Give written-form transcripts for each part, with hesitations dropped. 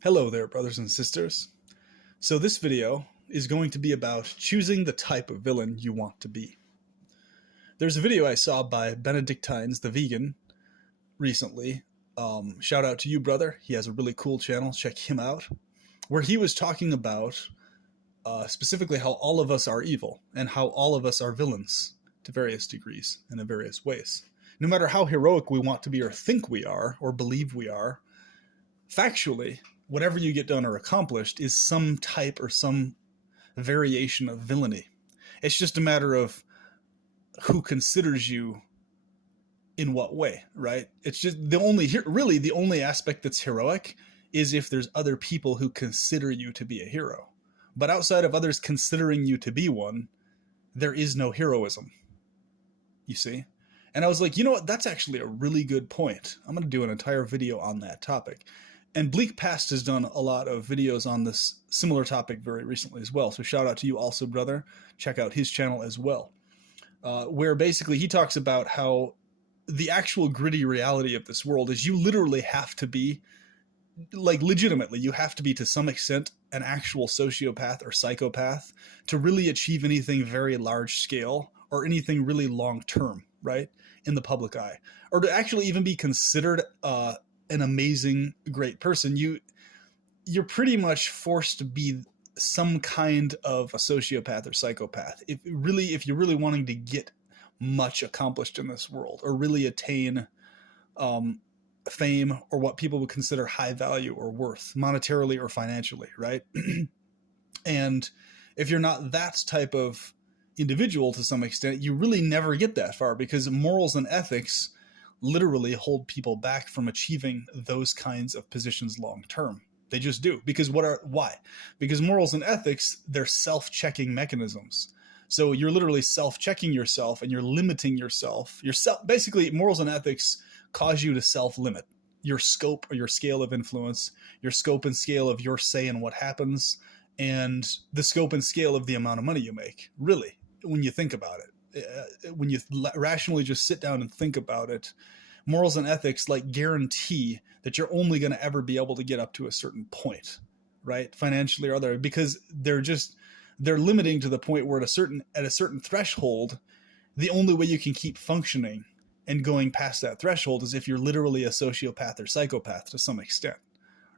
Hello there, brothers and sisters. So this video is going to be about choosing the type of villain you want to be. There's a video I saw by Benedictines the Vegan recently. Shout out to you, brother. He has a really cool channel. Check him out. Where he was talking about specifically how all of us are evil and how all of us are villains to various degrees and in various ways. No matter how heroic we want to be or think we are or believe we are, factually, whatever you get done or accomplished is some type or some variation of villainy. It's just a matter of who considers you in what way, right? It's just the only aspect that's heroic is if there's other people who consider you to be a hero. But outside of others considering you to be one, there is no heroism. You see? And I was like, you know what? That's actually a really good point. I'm going to do an entire video on that topic. And Bleak Past has done a lot of videos on this similar topic very recently as well. So shout out to you also, brother. Check out his channel as well. Where basically he talks about how the actual gritty reality of this world is you literally have to be, like legitimately, you have to be to some extent an actual sociopath or psychopath to really achieve anything very large scale or anything really long term, right? In the public eye. Or to actually even be considered an amazing, great person, you're pretty much forced to be some kind of a sociopath or psychopath. If you're really wanting to get much accomplished in this world or really attain fame or what people would consider high value or worth monetarily or financially, right? And if you're not that type of individual to some extent, you really never get that far because morals and ethics literally hold people back from achieving those kinds of positions long term. They just do. Because why? Because morals and ethics, they're self-checking mechanisms. So you're literally self-checking yourself and you're limiting yourself. Basically, morals and ethics cause you to self-limit your scope or your scale of influence, your scope and scale of your say in what happens, and the scope and scale of the amount of money you make, really, when you think about it. When you rationally just sit down and think about it, morals and ethics like guarantee that you're only going to ever be able to get up to a certain point, right? Financially or other, because they're limiting to the point where at a certain threshold, the only way you can keep functioning and going past that threshold is if you're literally a sociopath or psychopath to some extent,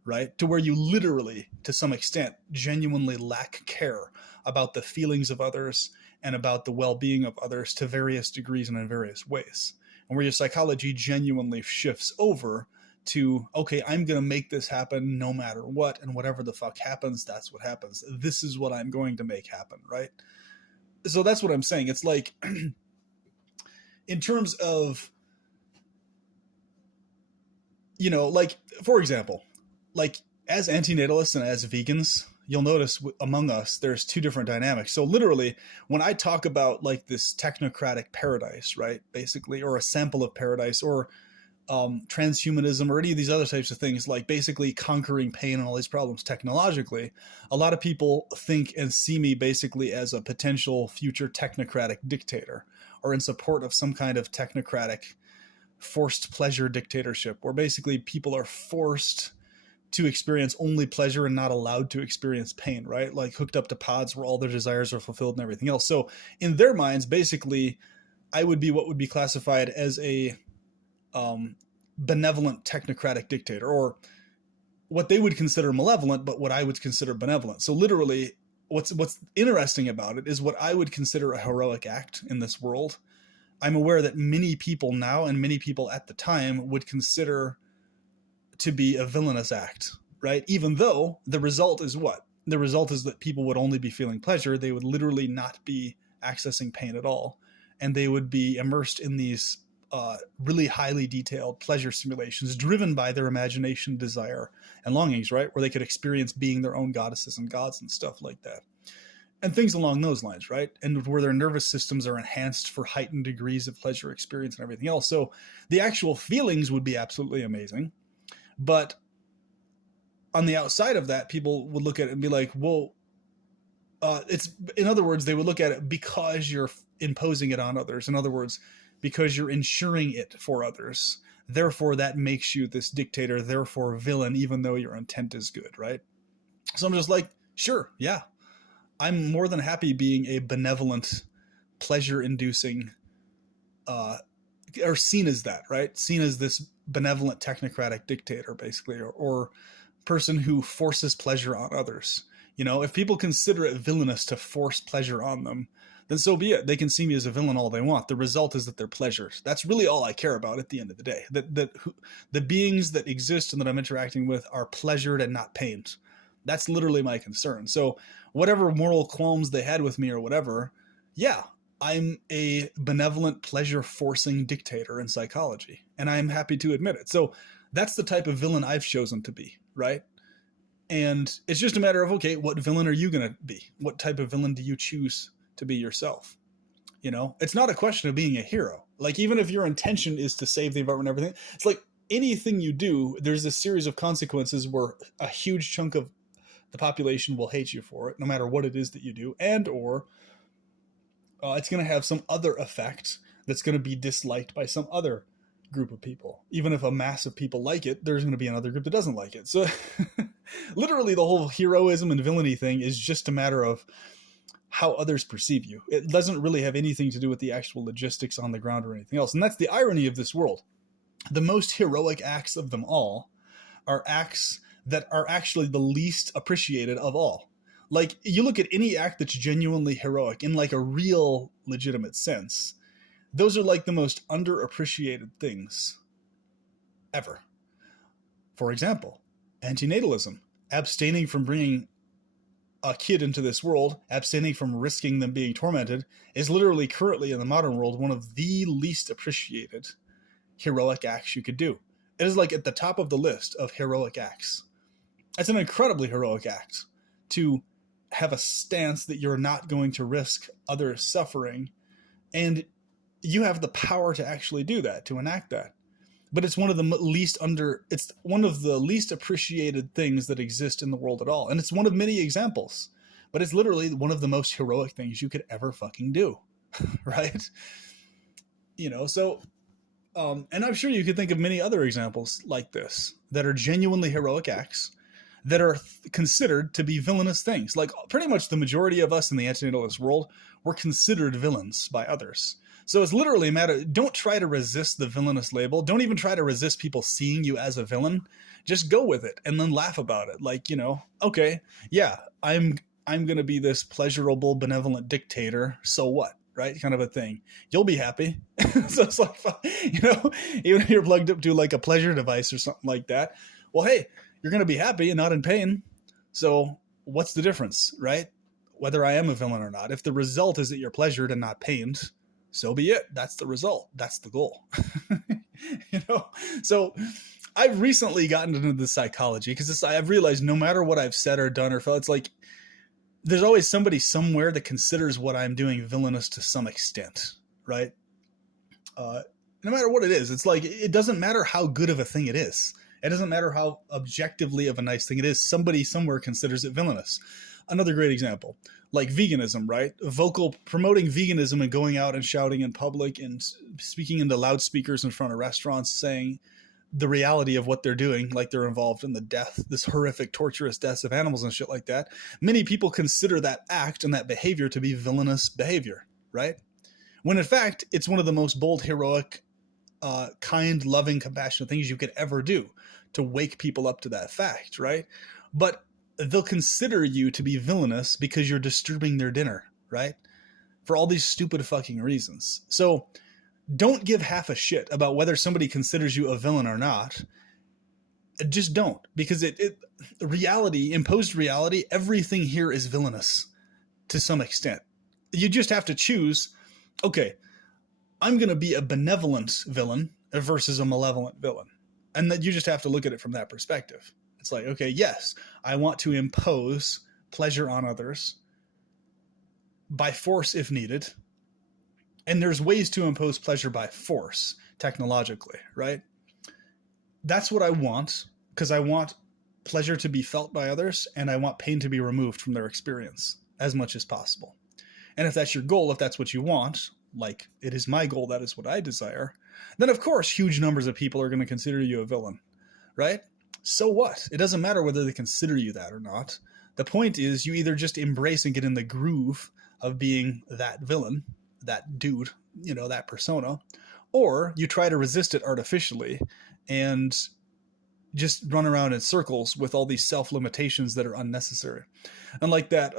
right? To where you literally, to some extent, genuinely lack care about the feelings of others and about the well-being of others to various degrees and in various ways. And where your psychology genuinely shifts over to, okay, I'm going to make this happen no matter what, and whatever the fuck happens, that's what happens. This is what I'm going to make happen, right? So that's what I'm saying. It's like, in terms of, like, for example, like as antinatalists and as vegans, you'll notice among us, there's two different dynamics. So literally, when I talk about like this technocratic paradise, right, basically, or a sample of paradise, or transhumanism, or any of these other types of things, like basically conquering pain and all these problems technologically, a lot of people think and see me basically as a potential future technocratic dictator, or in support of some kind of technocratic forced pleasure dictatorship, where basically people are forced to experience only pleasure and not allowed to experience pain, right? Like hooked up to pods where all their desires are fulfilled and everything else. So in their minds, basically, I would be what would be classified as a benevolent technocratic dictator, or what they would consider malevolent, but what I would consider benevolent. So literally, what's interesting about it is what I would consider a heroic act in this world. I'm aware that many people now and many people at the time would consider to be a villainous act, right? Even though the result is what? The result is that people would only be feeling pleasure. They would literally not be accessing pain at all. And they would be immersed in these really highly detailed pleasure simulations driven by their imagination, desire, and longings, right? Where they could experience being their own goddesses and gods and stuff like that. And things along those lines, right? And where their nervous systems are enhanced for heightened degrees of pleasure experience and everything else. So the actual feelings would be absolutely amazing. But on the outside of that, people would look at it and be like, well, in other words, they would look at it because you're imposing it on others. In other words, because you're ensuring it for others, therefore that makes you this dictator, therefore villain, even though your intent is good, right? So I'm just like, sure, yeah, I'm more than happy being a benevolent, pleasure-inducing, or seen as that, right? Seen as this benevolent technocratic dictator, basically, or person who forces pleasure on others. You know, if people consider it villainous to force pleasure on them, then so be it. They can see me as a villain all they want. The result is that they're pleasures. That's really all I care about at the end of the day. That the beings that exist and that I'm interacting with are pleasured and not pained. That's literally my concern. So whatever moral qualms they had with me or whatever, yeah, I'm a benevolent, pleasure-forcing dictator in psychology, and I'm happy to admit it. So that's the type of villain I've chosen to be, right? And it's just a matter of, okay, what villain are you going to be? What type of villain do you choose to be yourself? You know, it's not a question of being a hero. Like, even if your intention is to save the environment and everything, it's like anything you do, there's a series of consequences where a huge chunk of the population will hate you for it, no matter what it is that you do, and or it's going to have some other effect that's going to be disliked by some other group of people. Even if a mass of people like it, there's going to be another group that doesn't like it. So literally the whole heroism and villainy thing is just a matter of how others perceive you. It doesn't really have anything to do with the actual logistics on the ground or anything else. And that's the irony of this world. The most heroic acts of them all are acts that are actually the least appreciated of all. Like, you look at any act that's genuinely heroic in like a real legitimate sense, those are like the most underappreciated things ever. For example, antinatalism, abstaining from bringing a kid into this world, abstaining from risking them being tormented, is literally currently in the modern world one of the least appreciated heroic acts you could do. It is like at the top of the list of heroic acts. It's an incredibly heroic act to have a stance that you're not going to risk other suffering, and you have the power to actually do that, to enact that. But it's one of the it's one of the least appreciated things that exist in the world at all. And it's one of many examples, but it's literally one of the most heroic things you could ever fucking do. Right? You know, so, and I'm sure you could think of many other examples like this that are genuinely heroic acts that are considered to be villainous things. Like, pretty much the majority of us in the antinatalist world were considered villains by others. So it's literally a matter, don't try to resist the villainous label. Don't even try to resist people seeing you as a villain. Just go with it and then laugh about it. Like, you know, okay, yeah, I'm going to be this pleasurable, benevolent dictator. So what? Right? Kind of a thing. You'll be happy. So it's like, you know, even if you're plugged up to like a pleasure device or something like that, well, hey, you're going to be happy and not in pain. So what's the difference, right? Whether I am a villain or not. If the result is that you're pleasured and not pained, so be it. That's the result. That's the goal. You know? So I've recently gotten into the psychology because I've realized no matter what I've said or done or felt, it's like there's always somebody somewhere that considers what I'm doing villainous to some extent, right? No matter what it is, it's like it doesn't matter how good of a thing it is. It doesn't matter how objectively of a nice thing it is. Somebody somewhere considers it villainous. Another great example, like veganism, right? Promoting veganism and going out and shouting in public and speaking into loudspeakers in front of restaurants, saying the reality of what they're doing, like they're involved in the death, this horrific, torturous deaths of animals and shit like that. Many people consider that act and that behavior to be villainous behavior, right? When in fact, it's one of the most bold, heroic, kind, loving, compassionate things you could ever do to wake people up to that fact, right? But they'll consider you to be villainous because you're disturbing their dinner, right? For all these stupid fucking reasons. So don't give half a shit about whether somebody considers you a villain or not. Just don't, because imposed reality, everything here is villainous to some extent. You just have to choose, okay, I'm going to be a benevolent villain versus a malevolent villain. And that you just have to look at it from that perspective. It's like, okay, yes, I want to impose pleasure on others by force if needed. And there's ways to impose pleasure by force technologically, right? That's what I want, because I want pleasure to be felt by others and I want pain to be removed from their experience as much as possible. And if that's your goal, if that's what you want, like it is my goal, that is what I desire, then of course huge numbers of people are going to consider you a villain, right? So what? It doesn't matter whether they consider you that or not. The point is you either just embrace and get in the groove of being that villain, that dude, that persona, or you try to resist it artificially and just run around in circles with all these self-limitations that are unnecessary. And like that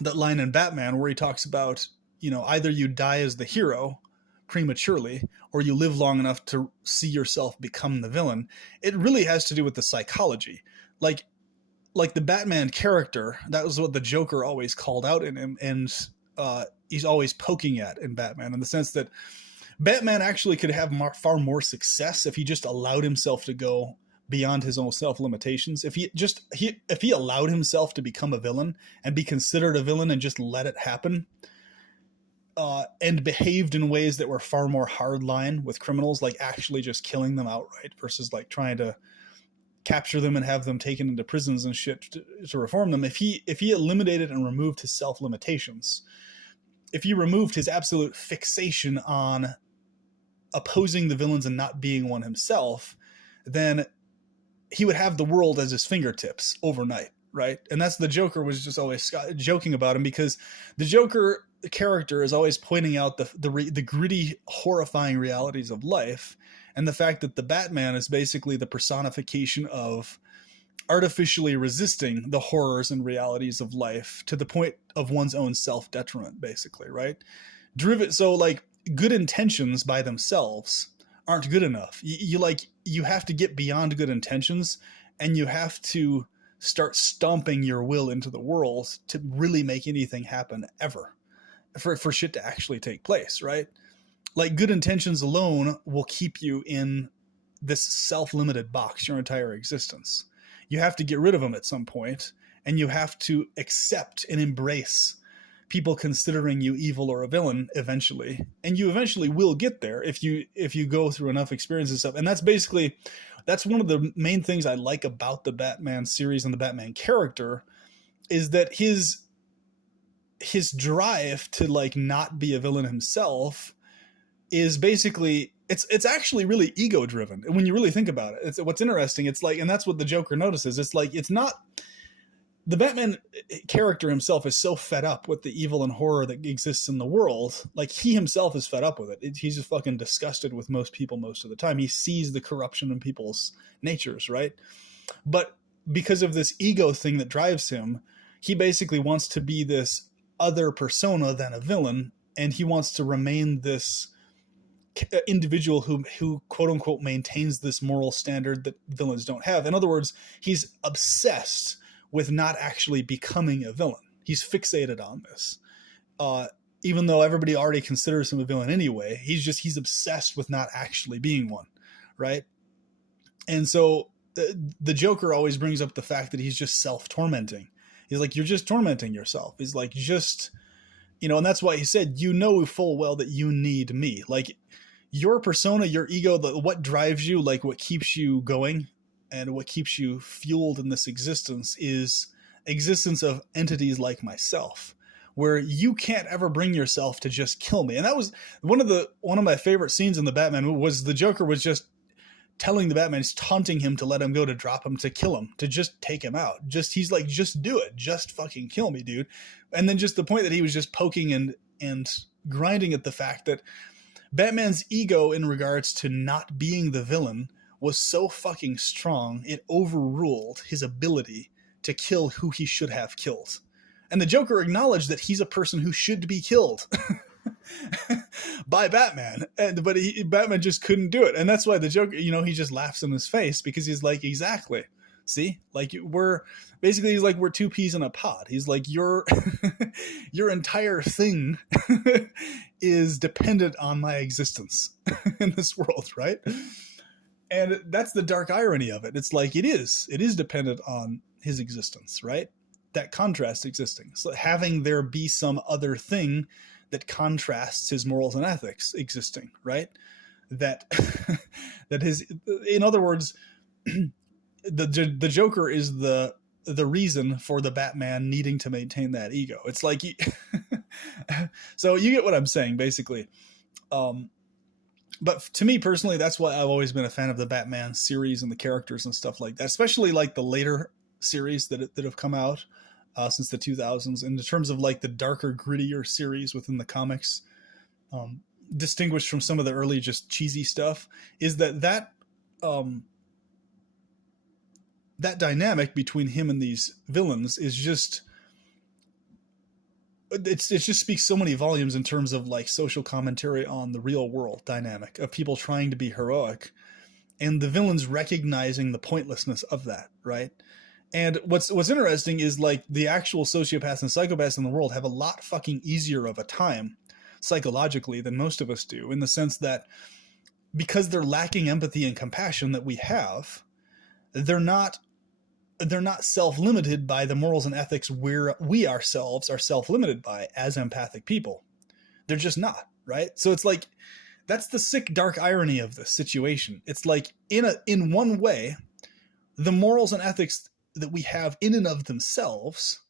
line in Batman where he talks about, either you die as the hero prematurely or you live long enough to see yourself become the villain. It really has to do with the psychology. Like the Batman character, that was what the Joker always called out in him, and he's always poking at in Batman, in the sense that Batman actually could have far more success if he just allowed himself to go beyond his own self-limitations. If he allowed himself to become a villain and be considered a villain and just let it happen, and behaved in ways that were far more hardline with criminals, like actually just killing them outright versus like trying to capture them and have them taken into prisons and shit to reform them. If he eliminated and removed his self-limitations, if he removed his absolute fixation on opposing the villains and not being one himself, then he would have the world as his fingertips overnight, right? And that's the Joker was just always joking about him, because the Joker character is always pointing out the gritty, horrifying realities of life, and the fact that the Batman is basically the personification of artificially resisting the horrors and realities of life to the point of one's own self-detriment, basically, right? So like good intentions by themselves aren't good enough. You have to get beyond good intentions, and you have to start stomping your will into the world to really make anything happen ever, for shit to actually take place, right? Like good intentions alone will keep you in this self-limited box your entire existence. You have to get rid of them at some point, and you have to accept and embrace people considering you evil or a villain eventually. And you eventually will get there if you go through enough experiences and stuff. And that's one of the main things I like about the Batman series and the Batman character, is that his drive to like not be a villain himself is basically, it's actually really ego driven. And when you really think about it, it's what's interesting. It's like, and that's what the Joker notices. It's like, it's not, the Batman character himself is so fed up with the evil and horror that exists in the world. Like he himself is fed up with it. He's just fucking disgusted with most people most of the time. He sees the corruption in people's natures, right? But because of this ego thing that drives him, he basically wants to be this other persona than a villain, and he wants to remain this individual who quote unquote maintains this moral standard that villains don't have. In other words, he's obsessed with not actually becoming a villain. He's fixated on this. Even though everybody already considers him a villain anyway, he's obsessed with not actually being one, right? And so the Joker always brings up the fact that he's just self-tormenting. He's like, you're just tormenting yourself. He's like, and that's why he said, full well that you need me. Like your persona, your ego, what drives you, like what keeps you going and what keeps you fueled in this existence is existence of entities like myself, where you can't ever bring yourself to just kill me. And that was one of my favorite scenes in the Batman was the Joker was just telling the Batman, he's taunting him to let him go, to drop him, to kill him, to just take him out. He's like, just do it. Just fucking kill me, dude. And then just the point that he was just poking and grinding at the fact that Batman's ego in regards to not being the villain was so fucking strong, it overruled his ability to kill who he should have killed. And the Joker acknowledged that he's a person who should be killed by Batman, but Batman just couldn't do it. And that's why the Joker, he just laughs in his face, because he's like, exactly. See, like he's like, we're two peas in a pod. He's like, your entire thing is dependent on my existence in this world, right? And that's the dark irony of it. It's like, it is dependent on his existence, right? That contrast existing. So having there be some other thing that contrasts his morals and ethics existing, right? That in other words, the Joker is the reason for the Batman needing to maintain that ego. It's like, so you get what I'm saying, basically. But to me personally, that's why I've always been a fan of the Batman series and the characters and stuff like that, especially like the later series that have come out since the 2000s. And in terms of like the darker, grittier series within the comics, distinguished from some of the early just cheesy stuff, is that that dynamic between him and these villains is just it just speaks so many volumes in terms of like social commentary on the real world dynamic of people trying to be heroic and the villains recognizing the pointlessness of that, right? And what's interesting is like the actual sociopaths and psychopaths in the world have a lot fucking easier of a time psychologically than most of us do, in the sense that because they're lacking empathy and compassion that we have, they're not self-limited by the morals and ethics we ourselves are self-limited by as empathic people. They're just not, right? So it's like, that's the sick, dark irony of this situation. It's like, in one way, the morals and ethics that we have in and of themselves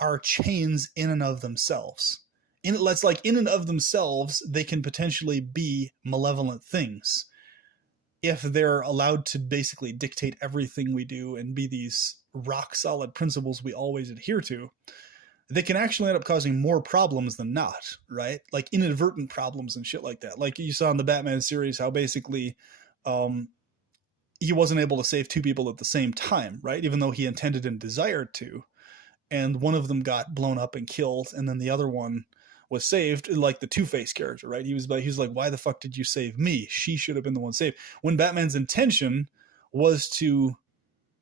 are chains in and of themselves. It's like in and of themselves, they can potentially be malevolent things if they're allowed to basically dictate everything we do and be these rock solid principles we always adhere to. They can actually end up causing more problems than not, right? Like inadvertent problems and shit like that. Like you saw in the Batman series, how basically he wasn't able to save two people at the same time, right? Even though he intended and desired to. And one of them got blown up and killed, and then the other one was saved, like the Two-Face character, right? He was like, why the fuck did you save me? She should have been the one saved. When Batman's intention was to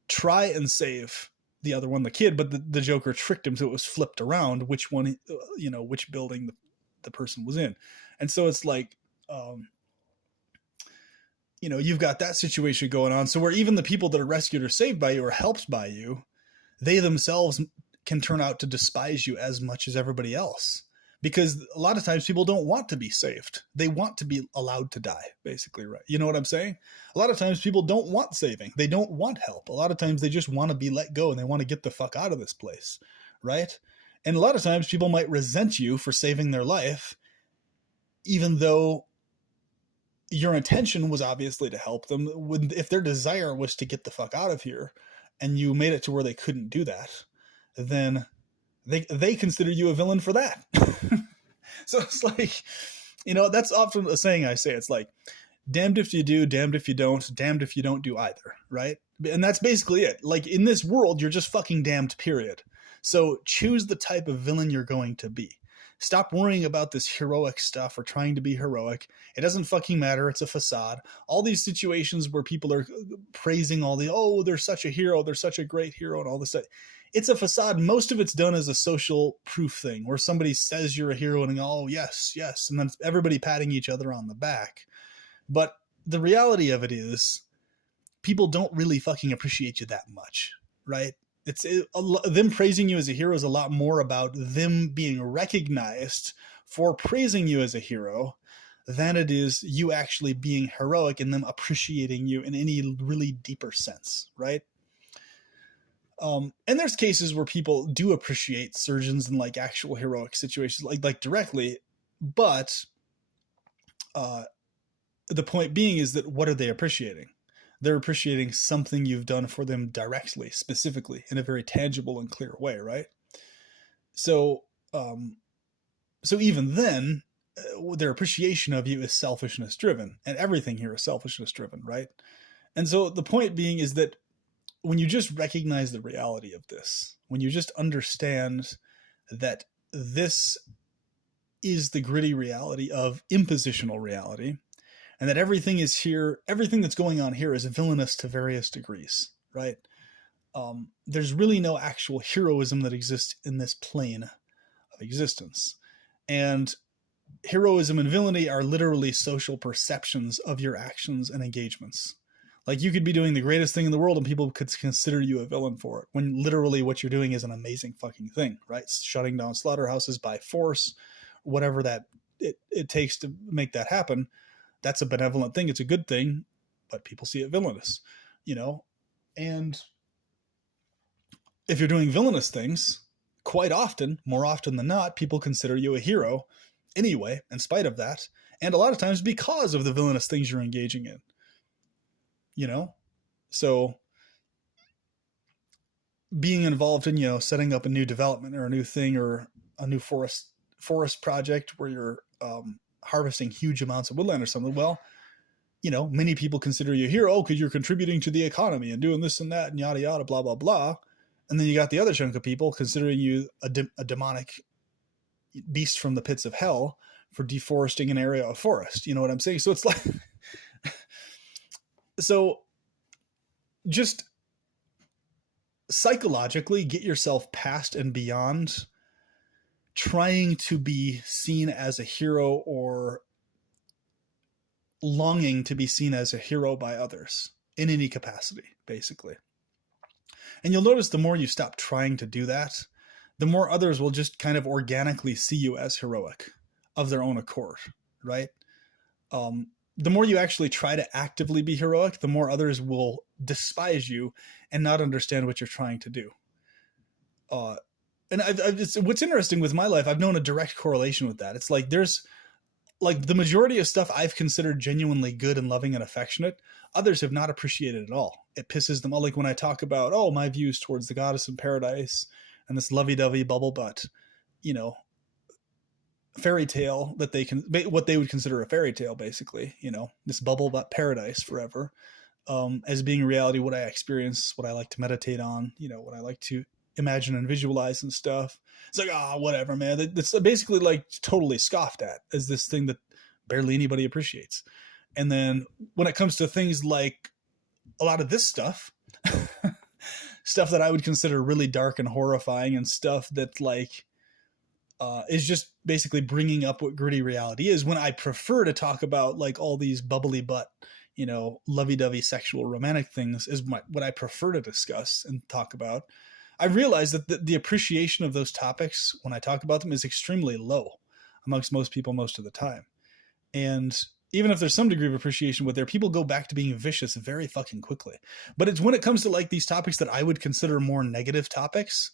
try and save the other one, the kid, but the Joker tricked him, so it was flipped around which one, which building the person was in. And so it's like, you've got that situation going on. So where even the people that are rescued or saved by you or helped by you, they themselves can turn out to despise you as much as everybody else. Because a lot of times people don't want to be saved. They want to be allowed to die, basically, right? You know what I'm saying? A lot of times people don't want saving. They don't want help. A lot of times they just want to be let go and they want to get the fuck out of this place, right? And a lot of times people might resent you for saving their life, even though your intention was obviously to help them. If their desire was to get the fuck out of here and you made it to where they couldn't do that, then they consider you a villain for that. So it's like, that's often a saying I say. It's like, damned if you do, damned if you don't, damned if you don't do either, right? And that's basically it. Like, in this world, you're just fucking damned, period. So choose the type of villain you're going to be. Stop worrying about this heroic stuff or trying to be heroic. It doesn't fucking matter. It's a facade. All these situations where people are praising they're such a hero, they're such a great hero and all this stuff. It's a facade. Most of it's done as a social proof thing where somebody says you're a hero and yes, yes. And then everybody patting each other on the back. But the reality of it is people don't really fucking appreciate you that much, right? Them praising you as a hero is a lot more about them being recognized for praising you as a hero than it is you actually being heroic and them appreciating you in any really deeper sense, right? And there's cases where people do appreciate surgeons in like actual heroic situations, like directly, but the point being is that what are they appreciating? They're appreciating something you've done for them directly, specifically, in a very tangible and clear way, right? So even then, their appreciation of you is selfishness driven, and everything here is selfishness driven, right? And so the point being is that when you just recognize the reality of this, when you just understand that this is the gritty reality of impositional reality, and that everything that's going on here is villainous to various degrees, right? There's really no actual heroism that exists in this plane of existence. And heroism and villainy are literally social perceptions of your actions and engagements. Like, you could be doing the greatest thing in the world and people could consider you a villain for it, when literally what you're doing is an amazing fucking thing, right? Shutting down slaughterhouses by force, whatever that it takes to make that happen. That's a benevolent thing. It's a good thing, but people see it villainous, and if you're doing villainous things, quite often, more often than not, people consider you a hero anyway, in spite of that. And a lot of times because of the villainous things you're engaging in, you know? So being involved in, setting up a new development or a new thing or a new forest project where you're harvesting huge amounts of woodland or something, well, many people consider you a hero because you're contributing to the economy and doing this and that and yada, yada, blah, blah, blah. And then you got the other chunk of people considering you a demonic beast from the pits of hell for deforesting an area of forest. You know what I'm saying? So it's like, so just psychologically get yourself past and beyond trying to be seen as a hero or longing to be seen as a hero by others in any capacity, basically. And you'll notice the more you stop trying to do that, the more others will just kind of organically see you as heroic of their own accord, right? The more you actually try to actively be heroic, the more others will despise you and not understand what you're trying to do. And what's interesting with my life, I've known a direct correlation with that. It's like there's like the majority of stuff I've considered genuinely good and loving and affectionate, others have not appreciated at all. It pisses them off. Like when I talk about, my views towards the goddess in paradise and this lovey-dovey bubble butt, fairy tale that what they would consider a fairy tale, basically, this bubble butt paradise forever, as being reality, what I experience, what I like to meditate on, what I like to imagine and visualize and stuff. It's like, whatever, man. It's basically like totally scoffed at as this thing that barely anybody appreciates. And then when it comes to things like a lot of this stuff, stuff that I would consider really dark and horrifying and stuff that like is just basically bringing up what gritty reality is, when I prefer to talk about like all these bubbly butt, lovey-dovey sexual romantic things is what I prefer to discuss and talk about. I realize that the appreciation of those topics when I talk about them is extremely low amongst most people most of the time. And even if there's some degree of appreciation with there, people go back to being vicious very fucking quickly. But it's when it comes to like these topics that I would consider more negative topics,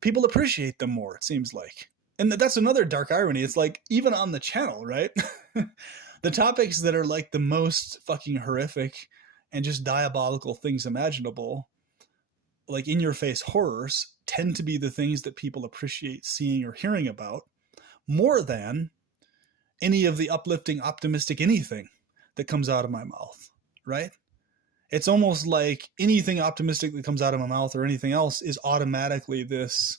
people appreciate them more, it seems like. And that's another dark irony. It's like, even on the channel, right? The topics that are like the most fucking horrific and just diabolical things imaginable, like in your face horrors, tend to be the things that people appreciate seeing or hearing about more than any of the uplifting, optimistic anything that comes out of my mouth, right? It's almost like anything optimistic that comes out of my mouth or anything else is automatically this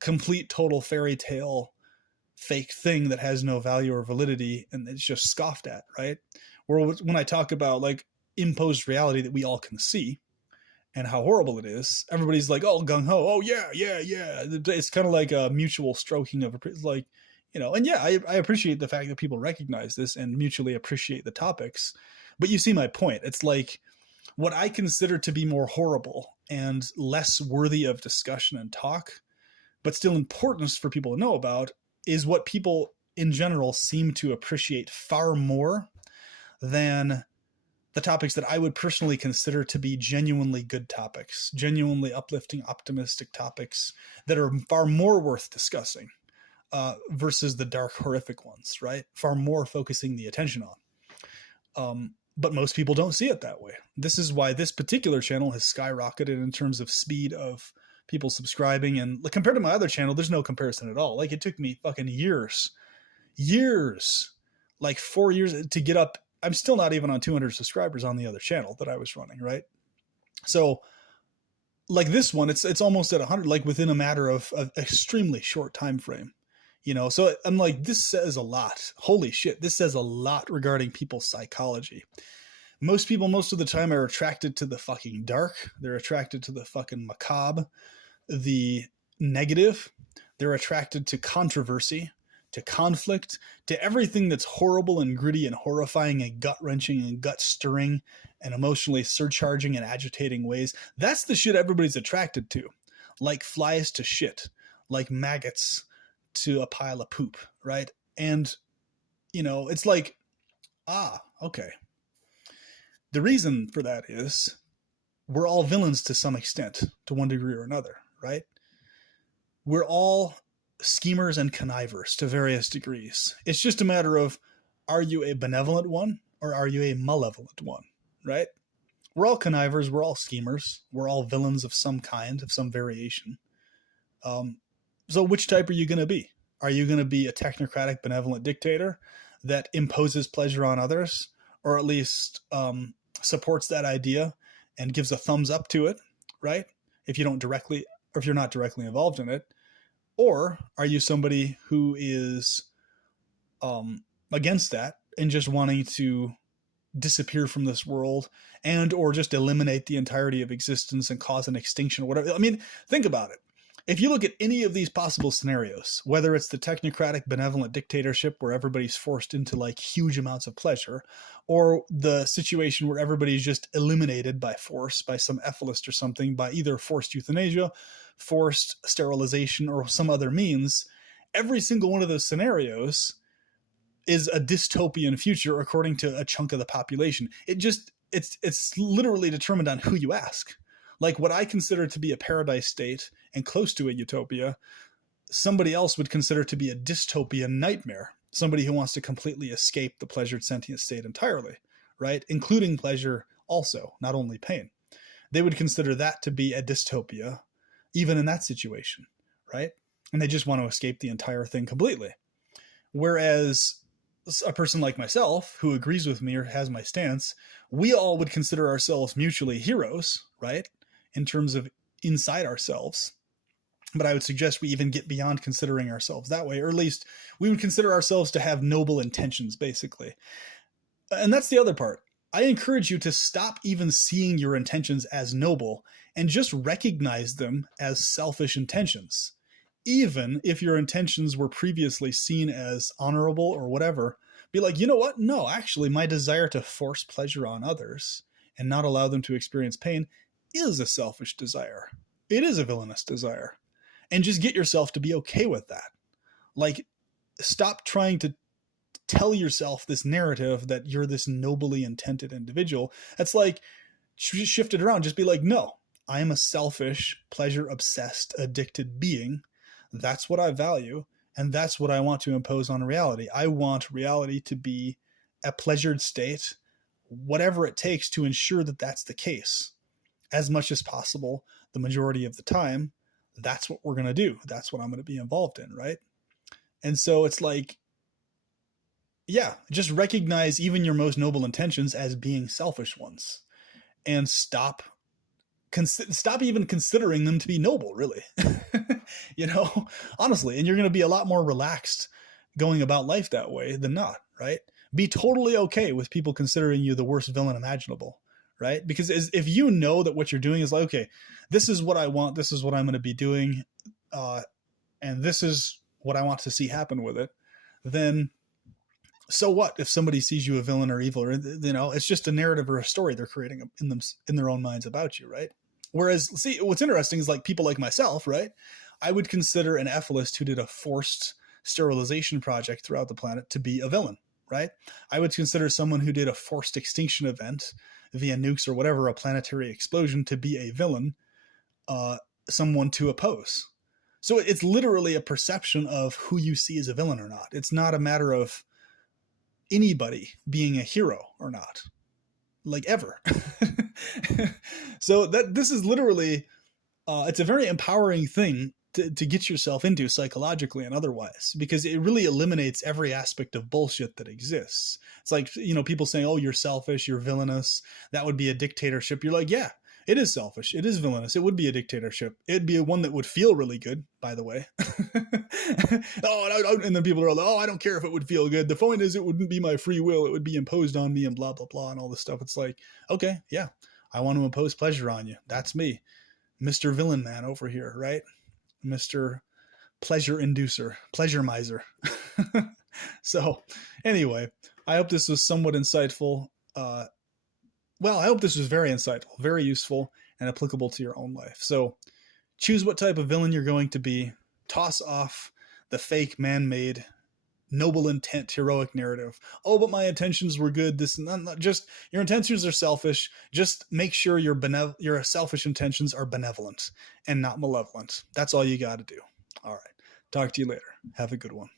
complete, total fairy tale fake thing that has no value or validity, and it's just scoffed at, right? Where when I talk about like imposed reality that we all can see and how horrible it is, everybody's like, oh, gung-ho, oh yeah. It's kind of like a mutual stroking of like, and yeah, I appreciate the fact that people recognize this and mutually appreciate the topics. But you see my point. It's like what I consider to be more horrible and less worthy of discussion and talk, but still important for people to know about, is what people in general seem to appreciate far more than the topics that I would personally consider to be genuinely good topics, genuinely uplifting, optimistic topics that are far more worth discussing versus the dark, horrific ones, right? Far more focusing the attention on. But most people don't see it that way. This is why this particular channel has skyrocketed in terms of speed of people subscribing, and compared to my other channel, there's no comparison at all. Like it took me fucking years, like 4 years to get up. I'm still not even on 200 subscribers on the other channel that I was running, right? So like this one, it's almost at 100, like within a matter of an extremely short time frame, so I'm like, this says a lot. Holy shit, this says a lot regarding people's psychology. Most people most of the time are attracted to the fucking dark. They're attracted to the fucking macabre, the negative. They're attracted to controversy, to conflict, to everything that's horrible and gritty and horrifying and gut-wrenching and gut-stirring and emotionally surcharging and agitating ways. That's the shit everybody's attracted to. Like flies to shit, like maggots to a pile of poop, right? And, it's like, okay. The reason for that is we're all villains to some extent, to one degree or another, right? We're all schemers and connivers to various degrees. It's just a matter of, are you a benevolent one or are you a malevolent one, right? We're all connivers, we're all schemers, we're all villains of some kind, of some variation. So which type are you going to be? Are you going to be a technocratic benevolent dictator that imposes pleasure on others, or at least supports that idea and gives a thumbs up to it, right? If you don't directly, or if you're not directly involved in it. Or are you somebody who is against that and just wanting to disappear from this world and or just eliminate the entirety of existence and cause an extinction or whatever? I mean, think about it. If you look at any of these possible scenarios, whether it's the technocratic benevolent dictatorship where everybody's forced into like huge amounts of pleasure, or the situation where everybody's just eliminated by force, by some ethicist or something, by either forced euthanasia, forced sterilization, or some other means, every single one of those scenarios is a dystopian future according to a chunk of the population. It's literally determined on who you ask. Like what I consider to be a paradise state and close to a utopia, somebody else would consider to be a dystopian nightmare. Somebody who wants to completely escape the pleasured sentient state entirely, right? Including pleasure also, not only pain. They would consider that to be a dystopia, even in that situation, right? And they just want to escape the entire thing completely. Whereas a person like myself who agrees with me or has my stance, we all would consider ourselves mutually heroes, right? In terms of inside ourselves. But I would suggest we even get beyond considering ourselves that way, or at least we would consider ourselves to have noble intentions, basically. And that's the other part. I encourage you to stop even seeing your intentions as noble and just recognize them as selfish intentions. Even if your intentions were previously seen as honorable or whatever, be like, you know what? No, actually, my desire to force pleasure on others and not allow them to experience pain is a selfish desire. It is a villainous desire. And just get yourself to be okay with that. Like, stop trying to tell yourself this narrative that you're this nobly intended individual. That's like, shift it around. Just be like, no, I am a selfish, pleasure-obsessed, addicted being. That's what I value. And that's what I want to impose on reality. I want reality to be a pleasured state, whatever it takes to ensure that that's the case. As much as possible, the majority of the time, that's what we're going to do. That's what I'm going to be involved in, right? And so it's like, yeah, just recognize even your most noble intentions as being selfish ones, and stop even considering them to be noble, really. You know, honestly, and you're going to be a lot more relaxed going about life that way than not, right? Be totally okay with people considering you the worst villain imaginable. Right? Because if you know that what you're doing is like, okay, this is what I want, this is what I'm going to be doing, and this is what I want to see happen with it, then so what if somebody sees you a villain or evil, or, you know, it's just a narrative or a story they're creating in their own minds about you, right? Whereas, see, what's interesting is like people like myself, right? I would consider an ethicist who did a forced sterilization project throughout the planet to be a villain, right? I would consider someone who did a forced extinction event via nukes or whatever, a planetary explosion, to be a villain, someone to oppose. So it's literally a perception of who you see as a villain or not. It's not a matter of anybody being a hero or not, like ever. So this is literally, it's a very empowering thing to get yourself into psychologically and otherwise, because it really eliminates every aspect of bullshit that exists. It's like, you know, people saying, oh, you're selfish, you're villainous, that would be a dictatorship. You're like, yeah, it is selfish, it is villainous, it would be a dictatorship. It'd be one that would feel really good, by the way. And then people are like, oh, I don't care if it would feel good. The point is, it wouldn't be my free will, it would be imposed on me and blah, blah, blah, and all this stuff. It's like, okay, yeah, I want to impose pleasure on you. That's me, Mr. Villain Man over here, right? Mr. Pleasure Inducer, Pleasure Miser. So anyway, I hope this was somewhat insightful. I hope this was very insightful, very useful, and applicable to your own life. So choose what type of villain you're going to be. Toss off the fake, man-made, noble intent, heroic narrative. Oh, but my intentions were good. This not just your intentions are selfish. Just make sure your selfish intentions are benevolent and not malevolent. That's all you got to do. All right. Talk to you later. Have a good one.